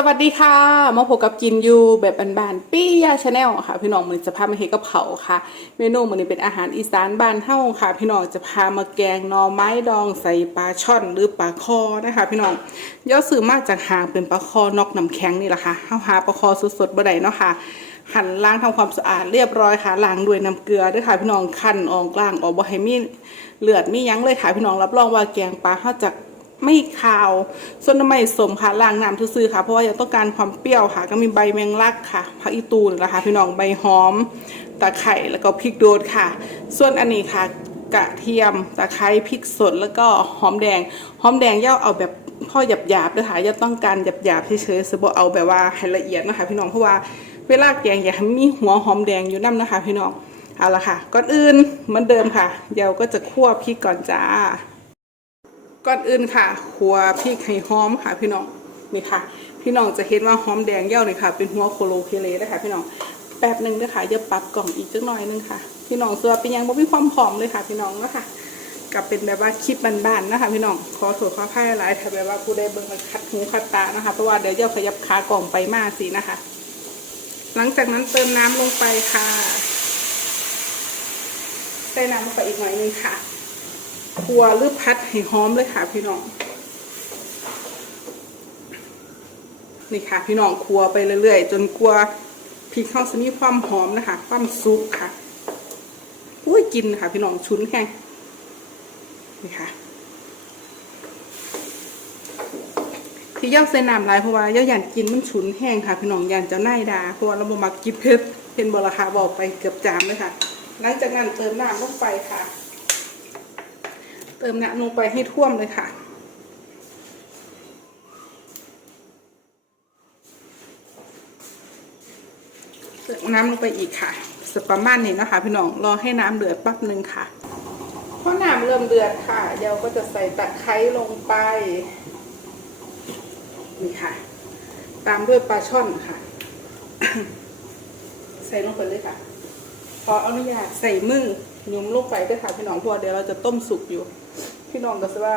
สวัสดีค่ะมาพบกับกินยูแบบบานๆปี้ยาชาแนลค่ะ พี่น้องมันจะพามาเฮกับเผาค่ะ เมนูมันนี้เป็นอาหารอีสานบ้านเฮาค่ะ พี่น้องจะพามาแกงหน่อไม้ดองใส่ปลาช่อนหรือปลาคอนะคะ พี่น้องย่อซื้อมาจากหางเป็นปลาคอนอกน้ำแข็งนี่แหละค่ะเฮาหาปลาคอสดๆบ่ได้เนาะค่ะหั่นล้างทำความสะอาดเรียบร้อยค่ะล้างด้วยน้ำเกลือด้วยค่ะ พี่น้องคั่นออกกลางออกบ่ให้มีเลือดมียั้งเลยค่ะ พี่น้องรับรองว่าแกงปลาเฮาจะ ไม่คาวส่วนทำไมสมค่ะล้างน้ำซื่อค่ะ เพราะว่ายังต้องการความเปรี้ยวค่ะ ก็มีใบแมงลักค่ะผักอีตูนนะคะพี่น้องใบหอมตะไคร่แล้วก็พริกโดดค่ะ ส่วนอันนี้ค่ะกระเทียมตะไคร้พริกสดแล้วก็หอมแดง หอมแดงย่าเอาแบบพ่อหยาบๆเลยค่ะย่าต้องการหยาบเฉยๆสบเอาแบบว่าให้ละเอียดนะคะ พี่น้องเพราะว่าเวลาแกงอยากให้มีหัวหอมแดงอยู่น้ำนะคะ พี่น้องเอาละค่ะก่อนอื่นเหมือนเดิมค่ะเดี๋ยวก็จะคั่วพริกก่อนจ้า ก่อนอื่นค่ะขัวพริกให้หอมค่ะ พี่น้องนี่ค่ะ พี่น้องจะเห็นว่าหอมแดงเย่าเลยค่ะ เป็นหัวโคโลเคเลนะคะ พี่น้องแป๊บหนึ่งนะคะอย่าปรับกล่องอีกจักหน่อยนึงค่ะ พี่น้องส่วนเป็นยังบ่มีความหอมเลยค่ะ พี่น้องนะคะกับเป็นแบบว่าคลิปบ้านๆนะคะ พี่น้องขอโทษขออภัยหลายถ้าแบบว่าผู้ใดเบิ่งมันคัดหูคัดตานะคะเพราะว่าเดี๋ยวเย่าขยับขากล่องไปมาสินะคะ หลังจากนั้นเติมน้ำลงไปค่ะใส่น้ำลงไปอีกหน่อยนึงค่ะ ครัวหรือพัดให้หอมเลยค่ะ พี่น้อง นี่ค่ะ พี่น้องครัวไปเรื่อยๆ จนกลัวพริกเข้าจะมีความหอมนะคะ ความซุปค่ะอุ้ยกินค่ะ พี่น้องชุนแห้งนี่ค่ะที่ย่าใส่น้ำลายเพราะว่าย่าอยากกินมันฉุนแห้งค่ะ พี่น้องยันจ้าหน้ายดาเพราะว่าเราบมักกินเผ็ดเป็นบราคาบอกไปเกือบจามเลยค่ะ หลังจากนั้นเติมน้ำลงไปค่ะ เติมน้ำลงไปให้ท่วมเลยค่ะ เติมน้ำลงไปอีกค่ะสประมาณนี้นะคะ พี่น้องรอให้น้ำเดือดแป๊บหนึ่งค่ะพอน้ำเริ่มเดือดค่ะเดี๋ยวก็จะใส่ตะไคร้ลงไปนี่ค่ะ ตามด้วยปลาช่อนค่ะ ใส่ลงไปเลยค่ะขออนุญาตใส่มือยุ้มลงไปด้วยค่ะพี่น้องเพราะเดี๋ยวเราจะต้มสุกอยู่ พี่น้องก็จะว่า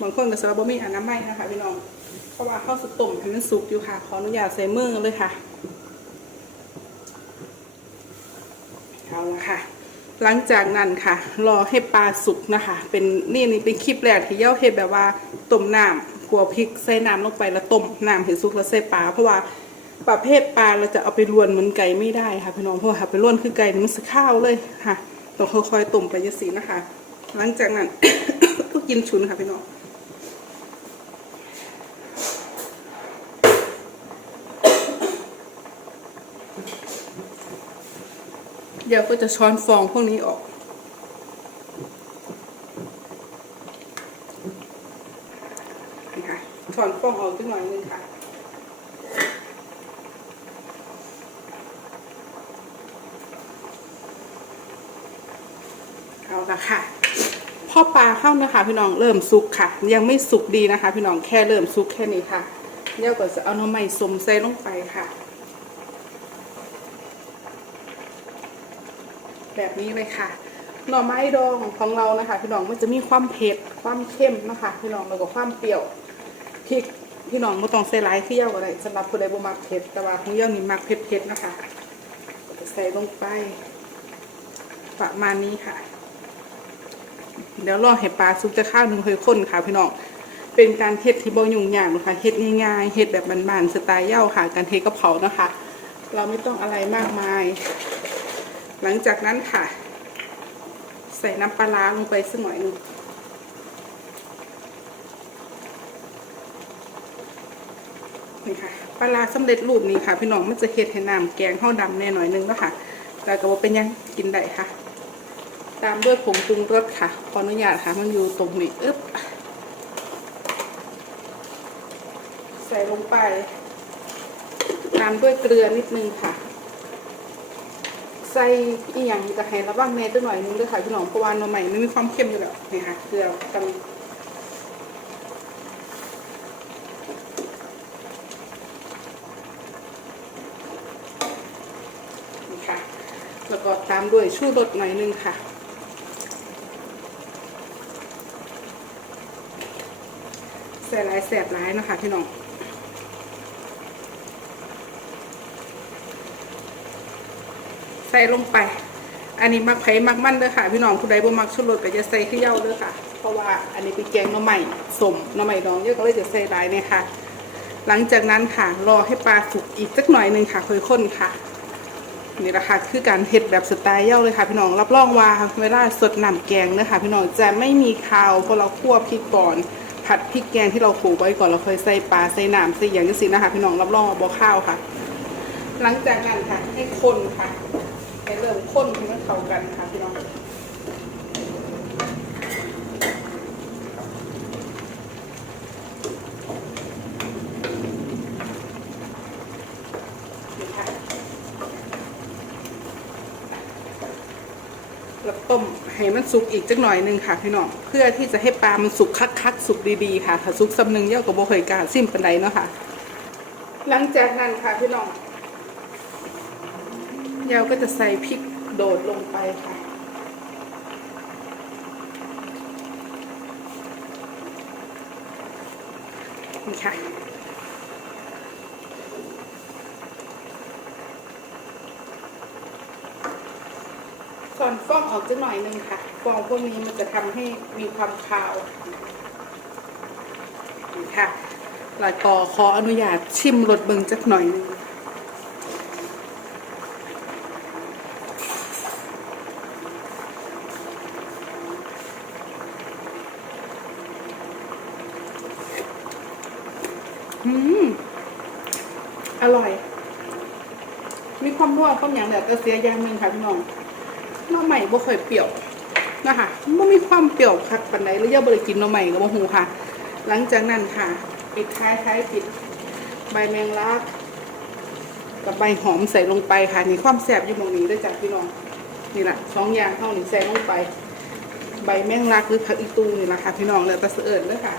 บางคนก็จะว่าบ่มีอนามัยนะคะ พี่น้องเพราะว่าข้าวสุกต้มให้มันสุกอยู่ค่ะ ขออนุญาตใส่มือเลยค่ะเอาละค่ะ หลังจากนั้นค่ะ รอให้ปลาสุกนะคะ เป็นนี่นี่เป็นคลิปแรกที่เย้าเฮ็ดแบบว่าต้มน้ำขัวพริกใส่น้ำลงไปแล้วต้มน้ำให้สุกแล้วใส่ปลาเพราะว่าประเภทปลาเราจะเอาไปรวนเหมือนไก่ไม่ได้ค่ะพี่น้องเพราะว่าไปรวนคือไก่นี่มันสะข้าวเลยค่ะต้องค่อยๆต้มไปยสีนะคะ หลังจากนั้นก็กินชุนค่ะพี่น้องเดี๋ยวก็จะช้อนฟองพวกนี้ออก นี่ค่ะ ช้อนฟองออกจังหน่อยนึงค่ะ เอาละค่ะ พ่อปลาเข้านะคะพี่น้องเริ่มสุกค่ะ ยังไม่สุกดีนะคะ พี่น้องแค่เริ่มสุกแค่นี้ค่ะเดี๋ยวก็จะเอาน้ำมันสมใส่ลงไปค่ะ แบบนี้เลยค่ะหน่อไม้ดองของเรานะคะ พี่น้องมันจะมีความเผ็ดความเข้มนะคะ พี่น้องแล้วก็ความเปรี้ยวพริกพี่น้องไม่ต้องใส่หลายเที่ยวก็ได้สำหรับคนใดบ่มักเผ็ดแต่ว่าของเยี่ยวนี่มักเผ็ดๆนะคะก็จะใส่ลงไป ประมาณนี้ค่ะ เดี๋ยวรอให้ปลาซุกจะข้าวหนึ่งเคยข้นค่ะพี่น้องเป็นการเฮ็ดที่บ่ยุ่งยากนะคะเฮ็ดง่ายๆเฮ็ดแบบบานๆสไตล์เย่าค่ะการเฮ็ดกะเพรานะคะ เราไม่ต้องอะไรมากมาย หลังจากนั้นค่ะ ใส่น้ำปลาร้าลงไปสักหน่อยหนึงนี่ค่ะปลาร้าสำเร็จรูปนี้ค่ะ พี่น้องมันจะเฮ็ดให้น้ำแกงข้าวดำแน่หน่อยนึงแล้วค่ะแต่ก็บ่เป็นยังกินได้ค่ะ ตามด้วยผงปรุงรสค่ะ ขออนุญาตค่ะ มันอยู่ตรงนี้อึ๊บ ใส่ลงไป ตามด้วยเกลือนิดนึงค่ะ ใส่อีหยังจะให้ระวังแม่ตัวหน่อยนึงด้วยค่ะพี่น้องเพราะว่าหนมใหม่ไม่มีความเค็มอยู่แล้วนี่ค่ะเกลือกันนี่ค่ะแล้วก็ตามด้วยชูรสหน่อยนึงค่ะ ส่หลแสบหลนะคะพี่น้องใส่ลงไป อันนี้มักไผ่มักมันเลยค่ะ พี่น้องผู้ใดบ่มักชุดรสก็จะใส่ขี้เย้าเลยค่ะ เพราะว่าอันนี้เป็นแกงหน่อหม่สมหน่อหม่น้องเยอะก็เลยจะใส่หลายเนี่ยค่ะ หลังจากนั้นค่ะรอให้ปลาสุกอีกสักหน่อยหนึ่งค่ะค่อยค้นค่ะนี่และค่ะคือการเห็ดแบบสไตล์เย้าเลยค่ะ พี่น้องรับรองว่าเวลาสดน้ำแกงเนะคะพี่น้องจะไม่มีคาวเพราะเราคั่วพริกป่อน ผัดพริกแกงที่เราโขลกไว้ก่อนเราเคยใส่ปลาใส่น้ำใส่อย่างนี้สินะคะพี่น้องรับรองว่าบ่ข้าวค่ะ หลังจากนั้นค่ะให้คนค่ะให้เริ่มคนให้มันเข้ากันค่ะพี่น้องนี่ค่ะ แล้วต้ม ให้มันสุกอีกจักหน่อยหนึงค่ะพี่น้องเพื่อที่จะให้ปลามันสุกคักๆสุกดีๆค่ะถ้าสุกสำนึงเยอะกับโบเคยกล้าซิมปันใดเนาะค่ะ หลังจากนั้นค่ะพี่น้องเยาวก็จะใส่พริกโดดลงไปค่ะนี่ค่ะ ส่วนฟ ออกจะหน่อยนึงค่ะฟองพวกนี้มันจะทำให้มีความคาวค่ะแล้วก็ขออนุญาตชิมรสเบิงจักหน่อยนึงอืม อร่อย มีความนัวความอย่างแบบแต่เสียอย่างหนึ่งค่ะพี่น้อง หน้อใหม่บ่เคยเปรี้ยวนะคะไม่มีความเปรี้ยวคักปันใดแล้วย่าบริกินหน้อใหม่กับบ่ฮูค่ะ หลังจากนั้นค่ะ ปิดท้ายท้ายปิดใบแมงลักกับใบหอมใส่ลงไปค่ะนี่ความแซบอยู่ตรงนี้ด้วยจ้ะพี่น้องนี่แหละสองอย่างเท่านี้ใส่ลงไป ใบแมงลักหรือผักอีตูนี่แหละค่ะพี่น้องแล้วแต่เสอิญเลยค่ะ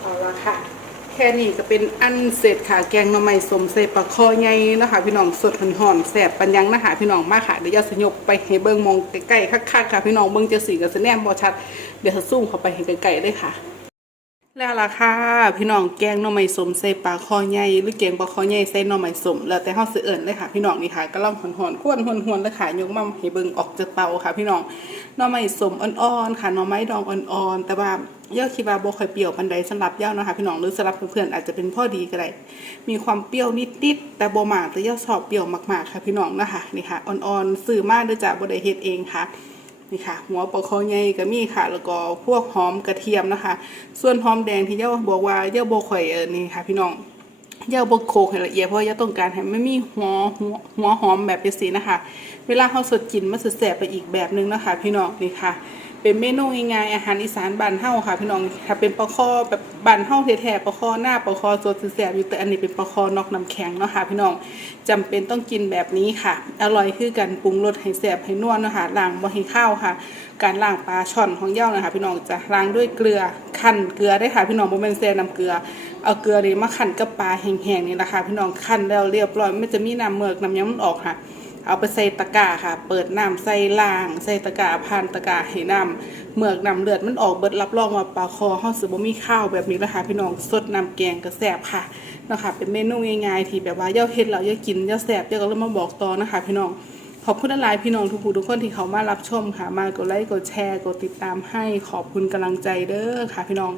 เอาละค่ะ แค่นี้ก็เป็นอันเสร็จค่ะ แกงหน่อไม้สมใส่ปลาคอไงนะคะ พี่น้องสดหอนๆแสบปัญญังนะคะพี่น้องมากค่ะเดี๋ยวยาสยบไปให้เบิ้งมองใกล้ๆคักๆค่ะ พี่น้องเบิ้งจะสีกับสแนมบอชัด เดี๋ยวจะซูมเข้าไปให้ไกลๆเลยค่ะ แล้วล่ะค่ะ พี่น้องแกงหน่อไม้สมใส่ปลาคอใหญ่หรือแกงปลาคอใหญ่ใส่หน่อไม้สมแล้วแต่เฮาสิเอิ้นเลยค่ะ พี่น้องนี่ค่ะก็ล่องหอนๆควนหวนๆเลยค่ะยกมาให้เบิ่งออกจากเตาค่ะ พี่น้องหน่อไม้สมอ่อนๆค่ะหน่อไม้ดองอ่อนๆแต่ว่าเย่าคิดว่าบ่ค่อยเปรี้ยวปานใดสำหรับเย่านะคะ พี่น้องหรือสำหรับเพื่อนๆอาจจะเป็นพ่อดีก็ได้มีความเปรี้ยวนิดๆแต่บ่มากแต่ย่าชอบเปรี้ยวมากๆค่ะ พี่น้องนะคะนี่ค่ะอ่อนๆซื้อมาด้วยจ้ะบ่ได้เฮ็ดเองค่ะ นี่ค่ะ หัวปลาคอใหญ่ก็มีค่ะ แล้วก็พวกหอมกระเทียมนะคะ ส่วนหอมแดงที่เย่าบอกว่าเย่าโบข่อยเออนี่ค่ะ พี่น้องเย่าโบโคกให้ละเอียดเพราะเย่าต้องการให้ไม่มีหัวหัวหัวหอมแบบเป็นสีนะคะ เวลาเขาสดกินมันจะแสบไปอีกแบบนึงนะคะ พี่น้องนี่ค่ะ เป็นเมนูง่ายๆอาหารอีสานบ้านเฮาค่ะ พี่น้องถ้าเป็นปลาคอแบบบ้านเฮาแท้ๆปลาคอหน้าปลาคอสดแสบอยู่แต่อันนี้เป็นปลาคอนอกน้ำแข็งเนาะค่ะ พี่น้องจำเป็นต้องกินแบบนี้ค่ะ อร่อยคือกันปรุงรสให้แสบให้นวลเนาะค่ะล้างบ่ให้ข้าวค่ะ การล้างปลาช่อนของเย่านะคะพี่น้องจะล้างด้วยเกลือคั่นเกลือได้ค่ะ พี่น้องบ่แม่นแซ่น้ำเกลือเอาเกลือนี่มาคั่นกับปลาแห้งๆนี่นะคะพี่น้องคั่นแล้วเรียบร้อยมันจะมีน้ำเมือกน้ำยังมันออกค่ะ เอาไปใส่ตะกร้าค่ะ เปิดน้ำใส่ล่าง ใส่ตะกร้าพันตะกร้าให้น้ำเมือกน้ำเลือดมันออกเบิดรับรองว่าปลาคอเฮาสิบ่มีข้าวแบบนี้นะคะพี่น้องสดน้ำแกงก็แซ่บค่ะนะคะเป็นเมนูง่ายๆที่แบบว่าเย่าเฮ็ดแล้วเย่ากินเย่าแซ่บเย่าก็เลยมาบอกต่อนะคะ พี่น้องขอบคุณหลายพี่น้องทุกผู้ทุกคนที่เขามารับชมค่ะ มากดไลค์กดแชร์กดติดตามให้ขอบคุณกำลังใจเด้อค่ะ พี่น้อง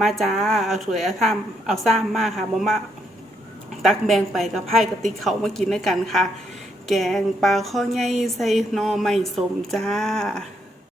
มาจ้าเอาสวยเอาซ้ำเอาซ้ำมากค่ะมามาตักแบงไปกับไพ่กับติ๊กเขามากินด้วยกันค่ะ แกงปลาข้อไงใส่หนอไม้สมจ้า